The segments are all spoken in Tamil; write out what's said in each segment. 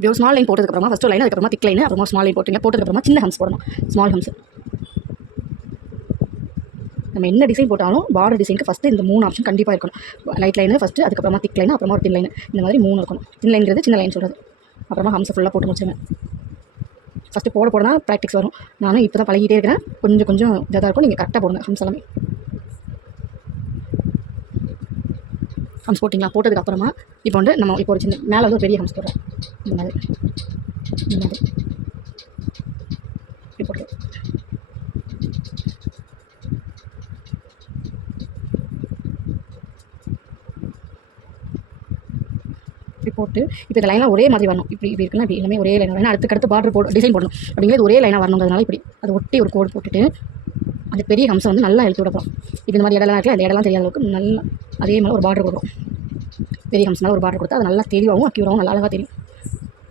இப்படி ஒரு ஸ்மால் லைன் போட்டதுக்கப்புறமா ஃபஸ்ட்டு லைன், அதுக்கப்புறமா திக் லைன், அப்புறமா ஸ்மால் லைன் போட்டுங்க. போட்டதுக்கப்புறமா சின்ன ஹம்ஸ் போடணும், ஸ்மால் ஹம்ஸ். நம்ம என்ன டிசைன் போட்டாலும் பார்டர் டிசைனுக்கு ஃபஸ்ட்டு இந்த 3 ஆப்ஷன் கண்டிப்பாக இருக்கணும். லைட் லைனு ஃபஸ்ட்டு, அதுக்கப்புறமா திக் லைன், அப்புறமா ஒரு தின் லைன், இந்த மாதிரி 3 இருக்கணும். தின் லைன்கிறது சின்ன லைன் சொல்கிறது. அப்புறமா ஹம்ஸை ஃபுல்லாக போட்டு முடிச்சுங்க. ஃபஸ்ட்டு போட தான் ப்ராக்டிஸ் வரும். நானும் இப்போ தான் பழகிட்டே இருக்கிறேன். கொஞ்சம் இதாக இருக்கும். நீங்கள் கரெக்டாக போடுங்க ஹம்ஸ் எல்லாமே. ஹம்ஸ் போட்டிங்களா? போட்டதுக்கப்புறமா இப்போ வந்து நம்ம இப்போ ஒரு சின்ன மேலே வந்து ஒரு பெரிய ஹம்ஸ் போடுறோம். இந்த மாதிரி இப்படி போட்டு இப்படி போட்டு இப்போ இந்த லைனாக ஒரே மாதிரி வரணும். இப்படி இருக்குன்னா இப்படி எல்லாமே ஒரே லைன் வரணும். அடுத்து பார்டர் டிசைன் போடணும். அப்படிங்கிறது ஒரே லைனாக வரணுங்கிறதுனால இப்படி அதை ஒட்டி ஒரு கோடு போட்டுட்டு அந்த பெரிய ஹம்ஸை வந்து நல்லா எழுத்து விடப்போம். இப்போ இந்த மாதிரி இடம்லாம் இருக்குது, அந்த இடம்லாம் தெரியாத அளவுக்கு நல்லா அதே மாதிரி ஒரு பார்டர் கொடுக்கும். பெரிய ஹம்ஸ் மேலே ஒரு பார்டர் கொடுத்தா அது நல்லா தெளிவாகவும் அக்யூராகவும் நல்லா அழகாக தெரியும்.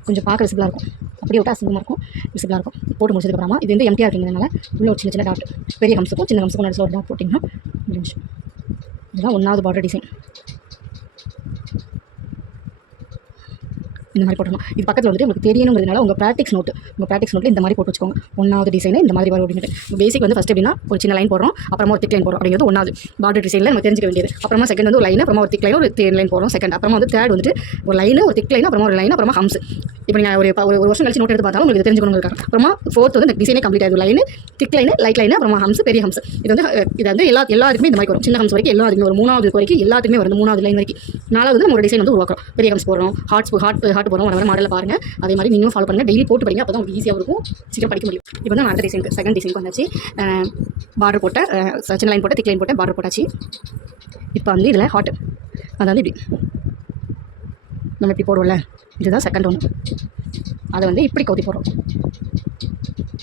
கொஞ்சம் பார்க்க விசிபிளாக இருக்கும். அப்படியே விட்டால் அசிங்கமாக இருக்கும், விசிபிளாக இருக்கும். போட்டு முடிச்சதுக்கப்புறமா இது வந்து எம்டியாக இருக்குங்கிறதுனால உள்ள ஒரு சின்ன டாட், பெரிய ஹம்ஸுக்கும் சின்ன ஹம்ஸுக்கும் நடுவில் ஒரு டாட் போட்டிங்கன்னா முடிஞ்சு. இதுதான் 1வது பார்டர் டிசைன். இந்த மாதிரி போட்டணும். இது பக்கத்தில் வந்துட்டு உங்களுக்கு தெரியணுங்கிறதுனால உங்கள் ப்ராக்டிக்ஸ் நோட்டில் இந்த மாதிரி போட்டு வச்சுக்கோங்க. 1வது டிசைனை இந்த மாதிரி வரும் அப்படின்ட்டு. பேசிக் வந்து ஃபஸ்ட் எப்படின்னா ஒரு சின்ன லைன் போடுறோம், அப்புறமா ஒரு திக் லைன் போடுறோம். அப்படிங்கிறது 1வது பார்டர் டிசைனில் நம்ம தெரிஞ்சுக்க வேண்டியது. அப்புறமா செகண்ட் வந்து ஒரு லைன், அப்புறமா ஒரு திக் லைன், ஒரு தேன் லைன் போடுறோம் செகண்ட். அப்புறமா வந்து தேர்ட் வந்துட்டு ஒரு லைன், ஒரு திக் லைன், அப்புறமா ஒரு லைன், அப்புறமா ஹம்ஸ். இப்போ நீங்கள் ஒரு வருஷம் கழிச்சு நோட் எடுத்து பார்த்தாலும் உங்களுக்கு தெரிஞ்சுக்கணுங்கிறதுக்காக. அப்புறமா ஃபோர்த் வந்து இந்த டிசைனே கம்ப்ளீட் ஆகுது. லைன், திக் லைன், லைட் லைன், அப்புறமா ஹம்ஸ், பெரிய ஹம்ஸ். இது வந்து எல்லாருக்குமே இந்த மாதிரி வரும். சின்ன ஹம்ஸ் வரைக்கும் எல்லாத்துக்குமே ஒரு 3வது வரைக்கும் எல்லாத்துக்குமே வரும். 3வது லைன் வரைக்கும். 4வது வந்து நம்ம டிசைன் வந்து உருவாக்குறோம். பெரிய ஹம்ஸ் போடுறோம், ஹார்ட் போடுறோம். வர மாடலில் பாருங்கள். அதே மாதிரி நீங்களும் ஃபாலோ பண்ணுங்கள். டெய்லி போட்டு படிங்க. அப்போ தான் உங்களுக்கு ஈஸியாக இருக்கும், சீக்கிரம் படிக்க முடியும். இப்போ வந்து நான் அடுத்த டிசைனுக்கு செகண்ட் டிசைனுக்கு வந்தாச்சு. பார்டர் போட்ட சின்ன லைன் போட்ட, திக் லைன் போட்ட, பார்டர் போட்டாச்சு. இப்போ வந்து இதில் ஹார்ட், அதாவது இப்படி நம்ம இப்படி போடுவோம்ல, இதுதான் செகண்ட் ஒன்று. அதை வந்து இப்படி கவுத்தி போடுறோம்,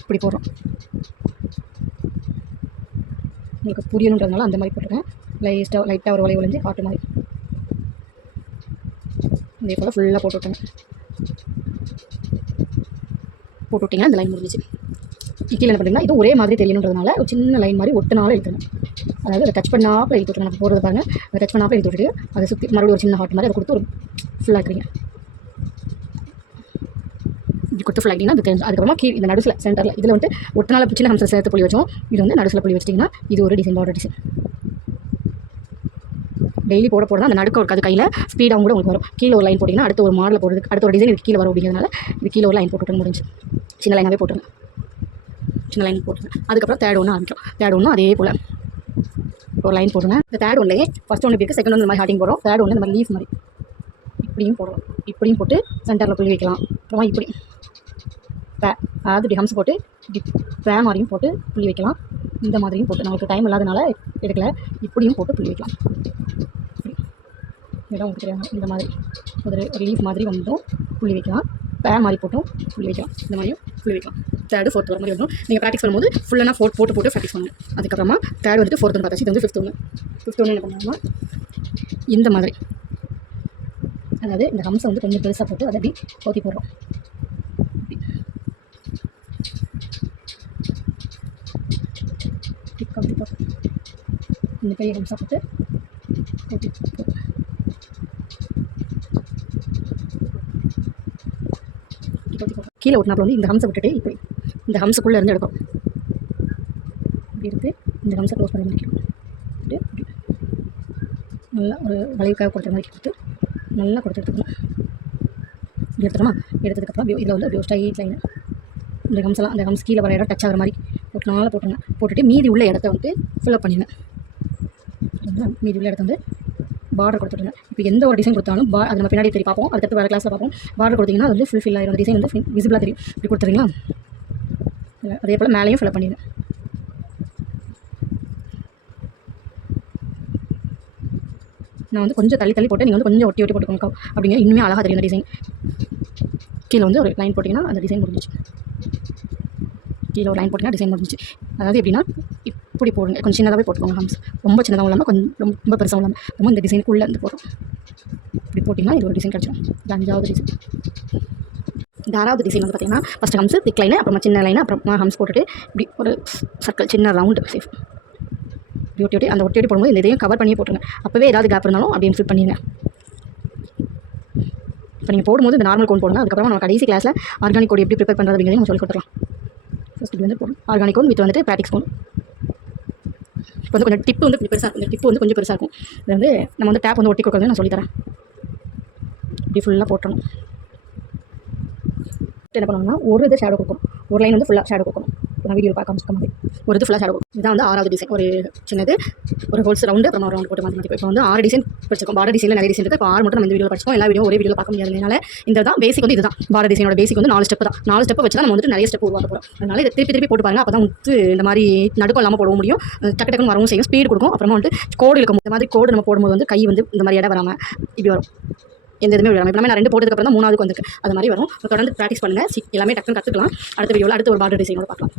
இப்படி போடுறோம். உங்களுக்கு புரியணுன்றதுனால அந்த மாதிரி போட்டுருக்கேன். லைட்டாக ஒரு வளைவு ஒழிஞ்சு ஹார்ட் மாதிரி இதே போல் ஃபுல்லாக போட்டுவிட்டேங்க. போட்டுவிட்டிங்கன்னா இந்த லைன் முடிஞ்சிச்சு. கீழே என்ன பண்ணுறீங்கன்னா இது ஒரே மாதிரி தெரியணுன்றதுனால ஒரு சின்ன லைன் மாதிரி ஒட்டுனாலும் எழுத்துணும். அதாவது அதை டச் பண்ணாப்பில் எழுத்து விட்டுருங்க. நம்ம போடுறது பாருங்கள், அதை டச் பண்ணாப்பில் எழுத்து விட்டுட்டு அதை சுற்றி மறுபடியும் ஒரு சின்ன ஹார்ட் மாதிரி அதை கொடுத்து ஒரு ஃபுல்லாக இருக்கிறீங்க. இப்படி கொடுத்து ஃபுல்லாக ஆகிட்டிங்கன்னா அது தெரிஞ்சு. அதுக்கப்புறமா இந்த நடுசில் சென்டரில் இதில் வந்து ஒட்டனால சின்ன ஹம்ஸை சேர்த்து புள்ளி வச்சோம். இது வந்து நடுசில் புள்ளி வச்சிட்டிங்கன்னா இது ஒரு டிசைன், பார்டர் டிசைன். டெய்லி போட தான் அந்த நடுக்க இருக்காது, கையில் ஸ்பீடாகவும் கூட உங்களுக்கு வரும். கீழே ஒரு லைன் போட்டிங்கன்னா அடுத்த ஒரு மாடலில் போடுறதுக்கு அடுத்த ஒரு டிசைன் இது கீழே வரும். அப்படிங்கிறதுனால இது கீழே ஒரு லைன் போட்டுவிட்டு முடிஞ்சு. சின்ன லைனாகவே போட்டுருங்க, சின்ன லைன் போட்டுருங்க. அதுக்கப்புறம் தேர்ட் ஒன்று ஆரம்பிக்கும். தேர்ட் ஒன்று அதே போல் ஒரு லைன் போடுங்க. இந்த தேர்ட் ஒன்லேயே ஃபஸ்ட் ஒன்று இருக்குது, செகண்ட் ஒன்று இந்த மாதிரி ஹார்ட்டிங் போடுறோம். தேர்ட் ஒன்று இந்த மாதிரி லீஃப் மாதிரி இப்படியும் போடுறோம். இப்படியும் போட்டு சென்டரில் புள்ளி வைக்கலாம். அப்புறமா இப்படி அதாவது இப்படி ஹம்ஸ் போட்டு இப்படி மாதிரியும் போட்டு புள்ளி வைக்கலாம். இந்த மாதிரியும் போட்டு நமக்கு டைம் இல்லாதனால எடுக்கலை. இப்படியும் போட்டு புள்ளி வைக்கலாம். இடம் உங்களுக்கு தெரியாமல் இந்த மாதிரி ஒரு லீஃப் மாதிரி வந்துடும், புள்ளி வைக்கலாம். மாதிரி போட்டும் புள்ளி வைக்கலாம். இந்த மாதிரியும் புள்ளி வைக்கலாம். தேர்டு ஃபோர்த் வர மாதிரி வந்துடும். நீங்கள் ப்ராக்டிஸ் பண்ணும்போது ஃபுல்லாக ஃபோர்த் போட்டு ப்ராக்டிஸ் பண்ணுங்கள். அதுக்கப்புறமா தேர்ட் வந்துட்டு ஃபோர்த் பார்த்தாச்சு. இது வந்து ஃபிஃப்த் ஒன்று என்ன பண்ணுவோம்னா இந்த மாதிரி, அதாவது இந்த ஹம்ஸை வந்து கொஞ்சம் பெருசாக போட்டு அதை அப்படி ஊற்றி போடுறோம். இந்த பெரிய ஹம்ஸாக போட்டு ஊற்றி போடுறோம். கீழே ஒட்டினாப்பில் வந்து இந்த ஹம்ஸை விட்டுட்டு இப்படி இந்த ஹம்ஸுக்குள்ளே இருந்து எடுக்கும். இப்படி இருக்குது. இந்த ஹம்ஸை க்ளோஸ் பண்ணி முடிக்கணும். நல்லா ஒரு வளைவுக்காக கொடுக்குற மாதிரி கொடுத்து நல்லா கொடுத்து எடுத்துக்கணும். இப்படி எடுத்துக்கணுமா? எடுத்ததுக்கப்புறம் இதில் வந்து அப்படி ஒரு ஸ்ட்ரைட் லைன் இந்த ஹம்ஸ்லாம் அந்த ஹம்ஸ் கீழே வர இடம் டச் ஆகிற மாதிரி போட்டுனால போட்டுருங்க. போட்டுட்டு மீதி உள்ள இடத்த வந்து ஃபில்அப் பண்ணிடுங்க. மீதி உள்ள இடத்த வந்து பார்டர் கொடுத்துருங்க. இப்போ எந்த ஒரு டிசைன் கொடுத்தாலும் அது நம்ம பின்னாடி தெரிய பார்ப்போம். அடுத்து வேறு கிளாஸில் பார்ப்போம். பார்டர் கொடுத்தீங்கன்னா அது வந்து ஃபுல்ஃபில் ஆகிடும். அந்த டிசைன் வந்து விசிபிளாக தெரியும். இப்படி கொடுத்துறீங்களா? அதே போல் மேலேயும் ஃபில்அப் பண்ணிடுங்க. நான் வந்து கொஞ்சம் தள்ளி போட்டு நீங்கள் வந்து கொஞ்சம் ஒட்டி போட்டுக்கோங்க. அப்படிங்க இன்னுமே அழகாக தெரியும் அந்த டிசைன். கீழே வந்து ஒரு லைன் போட்டிங்கன்னா அந்த டிசைன் முடிஞ்சிச்சு. கீழே ஒரு லைன் போட்டிங்கன்னா டிசைன் முடிஞ்சிச்சு. அதாவது எப்படின்னா இப்படி போடுங்க. கொஞ்சம் சின்னதாகவே போட்டுக்கோங்க ஹம்ஸ். ரொம்ப சின்னதாக இல்லாமல் கொஞ்சம் ரொம்ப பெருசாக இல்லாமல் ரொம்ப இந்த டிசைனுக்குள்ளே இருந்து போடுறோம். இப்படி போட்டிங்கன்னா இது ஒரு டிசைன் கிடச்சிடும். இது 5வது டிசைன். இந்த 6வது டிசைன் வந்து பார்த்திங்கன்னா ஃபஸ்ட்டு ஹம்ஸ், திக் லைனு, அப்புறமா சின்ன லைனு, அப்புறமா ஹம்ஸ் போட்டுட்டு இப்படி ஒரு சர்க்கிள் சின்ன ரவுண்டு சேஃப் ஒட்டி அந்த ஒட்டி போடும்போது இந்த இதையும் கவர் பண்ணியே போட்டுருங்க. அப்போவே ஏதாவது கேப் இருந்தாலும் அப்படியே ஃபில் பண்ணிடுங்க. இப்போ நீங்கள் போடும்போது இந்த நார்மல் கோன் போடுங்க. அதுக்கப்புறம் நம்ம கடைசி கிளாஸில் ஆர்கானிக் கோட் எப்படி ப்ரிப்பேர் பண்ணுறது அப்படிங்கிறத நம்ம சொல்லி கொடுத்துருலாம். ஃபஸ்ட் இப்படி வந்து போடும் ஆர்கானிக் கோன் வித் வந்துட்டு ப்ராக்டிஸ் கோன். இப்போ வந்து கொஞ்சம் டிப்பு வந்து கொஞ்சம் பெருசாக இருக்கும். இந்த டிப்பு வந்து கொஞ்சம் பெருசாக இருக்கும். இது வந்து நம்ம வந்து டேப் வந்து ஒட்டி கொடுக்குறது நான் சொல்லித்தரேன். இப்படி ஃபுல்லாக போட்டணும். என்ன பண்ணணும்னா ஒரு இது ஷேடோ கொடுக்கணும். ஒரு லைன் வந்து ஃபுல்லாக ஷேடோ கொடுக்கணும். நான் வீடியோ பார்க்க முடிச்சுக்க மாதிரி ஒரு இது ஃபுல்லாக ஷேடோ கொடுக்கும். இதான் வந்து 6வது டிசைன். ஒரு சின்னது ஒரு ஹோல்ஸ் ரவுண்டு அப்புறம் ரவுண்டு போட்டு மாற்றி இப்போ வந்து 6 டிசைன் படிச்சிருக்கோம். பார்டர் டிசைனில் நிறைய டிசைன் இருக்குது. இப்போ 6 மட்டும் நம்ம இந்த வீடியோ படிச்சிருக்கோம். எல்லா வீடியோ ஒரே வீடியோ பார்க்க முடியாதனால இந்த தான் பேசிக் வந்து இதுதான். பார்டர் டிசைனோட பேசிக் வந்து 4 ஸ்டெப் தான். 4 ஸ்டெப் வச்சு தான் நம்ம வந்துட்டு நிறைய ஸ்டெப் உருவாக்க போகிறோம். அதனால இதை திருப்பி போட்டு பாருங்க. அப்போ தான் வந்து இந்த மாதிரி நடுக்கம் இல்லாமல் போட முடியும். டக்கு டக்குன்னு வரவும் செய்யும். ஸ்பீடு கொடுக்கும். அப்புறமா வந்து கோடு இருக்கும். இந்த மாதிரி கோடு நம்ம போடும்போது வந்து கை வந்து இந்த மாதிரி இடம் வராமல் இப்படி வரும். எந்த இதுவுமே விடாமல் இப்போ நான் 2 போட்டதுக்கப்புறம் தான் 3வது வந்துருக்கு. அது மாதிரி வரும். தொடர்ந்து ப்ராக்டிஸ் பண்ணுங்கள். எல்லாமே டக்குன்னு கற்றுக்கலாம். அடுத்த வீடியோவில் அடுத்த ஒரு பார்டர் டிசைனோட பார்க்கலாம்.